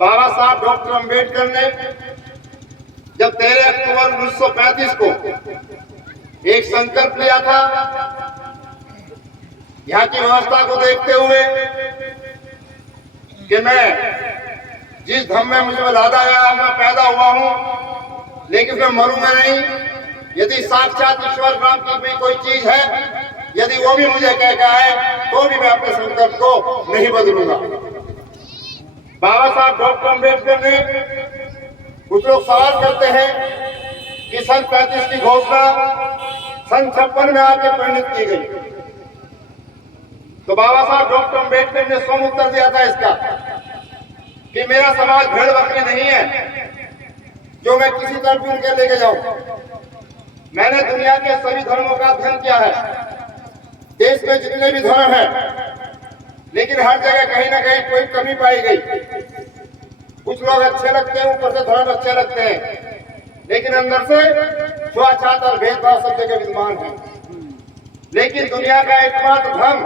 बाबा साहब डॉक्टर अंबेडकर ने जब 13 अक्टूबर 1935 को एक संकल्प लिया था, यहाँ की व्यवस्था को देखते हुए कि मैं जिस धर्म में मुझे लादा गया, मैं पैदा हुआ हूँ, लेकिन मैं मरूंगा नहीं। यदि साक्षात ईश्वर नाम की भी कोई चीज है, यदि वो भी मुझे कह के आए, तो भी मैं अपने संकल्प को नहीं बदलूंगा। बाबा साहब डॉक्टर अंबेडकर ने, कुछ लोग सवाल करते हैं कि सन 35 की घोषणा सन 56 में आके परिणित की गई, तो बाबा साहब डॉक्टर अंबेडकर ने स्वयं उत्तर दिया था इसका कि मेरा समाज भेड़ बकरी नहीं है जो मैं किसी तरफ भी उनके लेके जाऊं। मैंने दुनिया के सभी धर्मों का अध्ययन किया है, देश में जितने भी धर्म हैं, लेकिन हर जगह कहीं ना कहीं कोई कमी पाई गई। कुछ लोग अच्छे लगते हैं, ऊपर से धर्म अच्छे लगते हैं, लेकिन अंदर से छुआछात और भेदभाव सब जगह विद्यमान है। लेकिन दुनिया का एकमात्र धर्म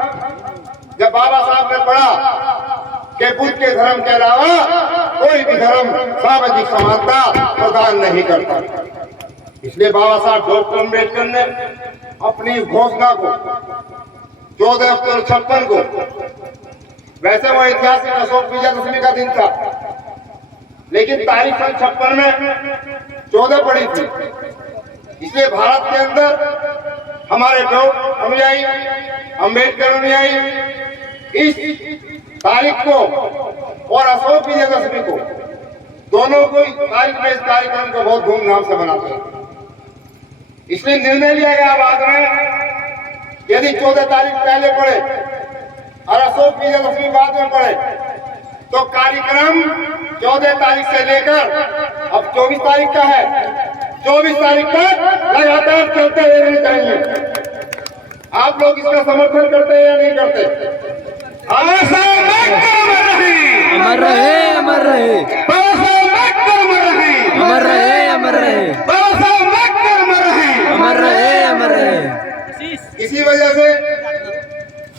जब बाबा साहब ने पढ़ा कि बुद्ध के धर्म के अलावा कोई भी धर्म सामाजिक समानता प्रदान नहीं करता, इसलिए बाबा साहब डॉक्टर अंबेडकर ने अपनी इस घोषणा को 14 अक्टूबर 56 को, वैसे वो ऐतिहासिक अशोक विजयदशमी का दिन था, लेकिन तारीख सन 56 में 14 पड़ी थी, इसलिए भारत के अंदर हमारे लोग अनुयायी, अंबेडकर अनुयायी इस तारीख को और अशोक विजयदशमी को, दोनों को तारीख में इस कार्यक्रम को बहुत धूमधाम से मनाते हैं। इसलिए निर्णय लिया गया बाद में, यदि 14 तारीख पहले पड़े और अशोक विजयदशमी बाद में पड़े, तो कार्यक्रम 14 तारीख से लेकर अब 24 तारीख का है, 24 तारीख तक लगातार चलते रहने चाहिए। आप लोग इसका समर्थन करते हैं या नहीं करते? अमर रहे, अमर रहे, अमर रहे, अमर रहे, अमर रहे, अमर रहे। इसी वजह से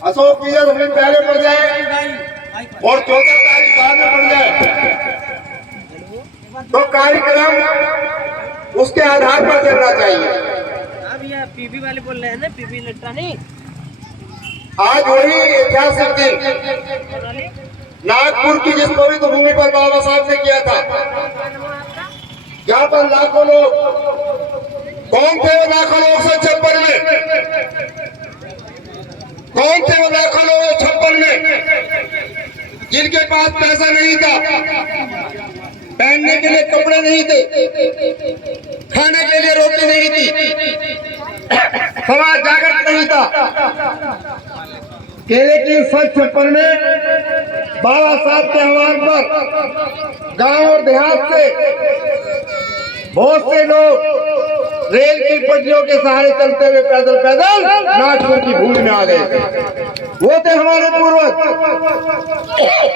अशोक विजयदशमी पहले पड़ जाए और 14 तारीख बाद में पड़ जाए, तो कार्यक्रम उसके आधार पर चलना चाहिए। अब ये पीपी वाले बोल रहे हैं ना, पीपी इलेक्ट्रॉनिक। आज वही ऐतिहासिक दिन नागपुर की जिस पवित्र भूमि पर बाबा साहब ने किया था, जहाँ पर लाखों लोग, कौन थे वो लाखों लोग 56 में, कौन थे वो लाखों लोग 56 में जिनके पास पैसा नहीं था, पहनने के लिए कपड़े नहीं थे, खाने के लिए रोटी नहीं थी, समाज जागृत नहीं था। लेकिन सन 56 में बाबा साहब के आह्वान पर गांव और देहात से बहुत से लोग रेल की पटरियों के सहारे चलते हुए पैदल पैदल नागपुर की भूमि में आ गए। वो थे हमारे पूर्वज,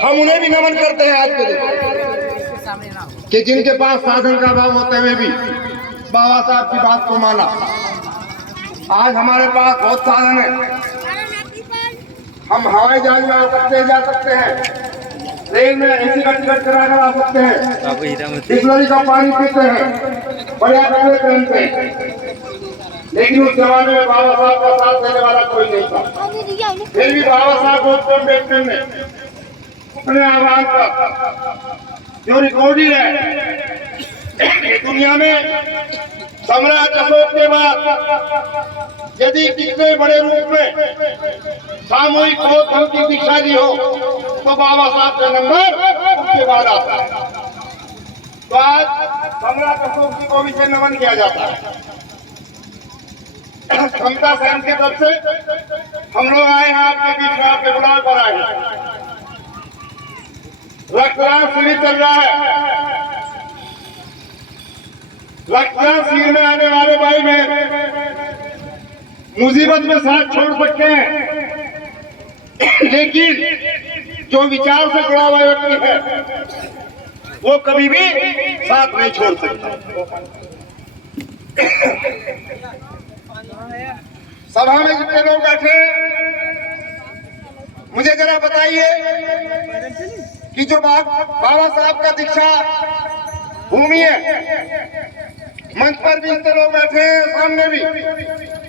हम उन्हें भी नमन करते हैं आज के दिन कि जिनके पास साधन का अभाव होते हुए भी बाबा साहब की बात को माना। आज हमारे पास बहुत साधन है, हम हवाई जहाज में आ सकते हैं, जा सकते हैं, ट्रेन में ऐसी टिकट करा कर आ सकते हैं, बिस्लरी का पानी पीते हैं, बढ़िया कपड़े पहनते हैं, लेकिन उस जमाने में बाबा साहब का साथ देने वाला कोई नहीं था। फिर भी बाबा साहब डॉक्टर अंबेडकर ने अपने आह्वान पर, जो रिकॉर्डिंग है दुनिया में, सम्राट अशोक के बाद यदि कितने बड़े रूप में सामूहिक बौद्ध की दीक्षा दी हो, तो बाबा साहब का नंबर उसके बाद आता है। तो आज सम्राट अशोक जी को भी से नमन किया जाता है। क्षमता सैन की तरफ से हम लोग आए हैं, आपके बीच में आपके बुलाव पर आए हैं। रक्तदान शिविर चल रहा है, रक्तदान शिविर में आने वाले भाई बहन मुसीबत में साथ छोड़ सकते हैं, लेकिन जो विचार से जुड़ा हुआ व्यक्ति है वो कभी भी साथ नहीं छोड़ सकता। सभा में जितने लोग बैठे, मुझे जरा बताइए कि जो बाबा साहब का दीक्षा भूमि है, मंच पर भी इतने लोग बैठे हैं, सामने भी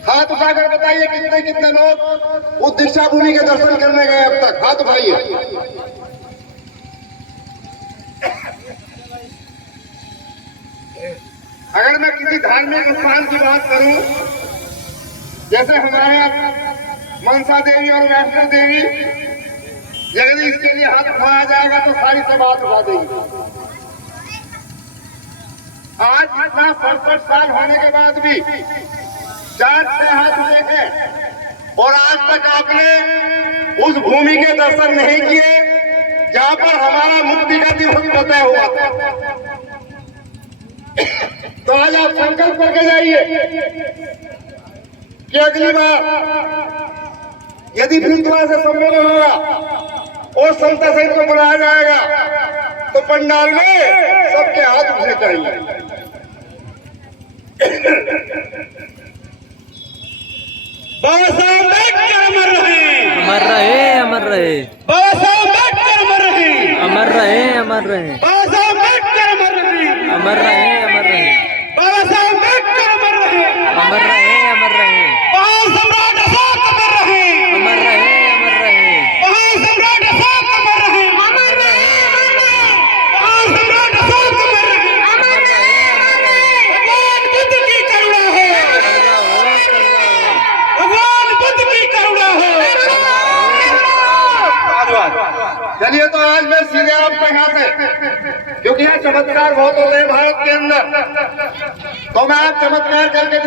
हाथ उठाकर बताइए कितने कितने लोग उस दीक्षा भूमि के दर्शन करने गए अब तक, हाथ उठाइए। अगर मैं किसी धार्मिक स्थान की बात करूं, जैसे हमारे यहाँ मनसा देवी और वैष्णो देवी, यदि इसके लिए हाथ उठाया जाएगा तो सारी सब हाथ उठा देंगे। आज इतना 67 साल होने के बाद भी 4-6 हाथ उठे हैं और आज तक आपने उस भूमि के दर्शन नहीं किए जहां पर हमारा मुक्ति का दिवस तय हुआ था। तो आज आप संकल्प करके जाइए कि अगली बार यदि फिर दोबारा से सम्मेलन होगा और संता सहित को बुलाया जाएगा तो पंडाल में सबके हाथ उठने चाहिए। बाबा साहब अम्बेडकर अमर रहे, अमर रहे, अमर रहे। बाबा साहब अम्बेडकर अमर रहे, अमर रहे, अमर रहे। बाबा साहब अम्बेडकर अमर रहे, अमर रहे, अमर रहे। बाबा साहब अम्बेडकर अमर रहे, अमर रहे, अमर रहे। महान सम्राट अशोक अमर रहे, अमर रहे, अमर रहे। महान सम्राट अशोक अमर रहे, अमर रहे, महान सम्राट अशोक अमर रहे, अमर रहे, अमर रहे। भगवान बुद्ध की करुणा हो, करुणा हो, करुणा हो। भगवान बुद्ध की करुणा हो। चलिए तो आज मैं सीधे आपको यहाँ से, क्योंकि यहाँ चमत्कार बहुत होते हैं भारत के अंदर, तो मैं आप चमत्कार करके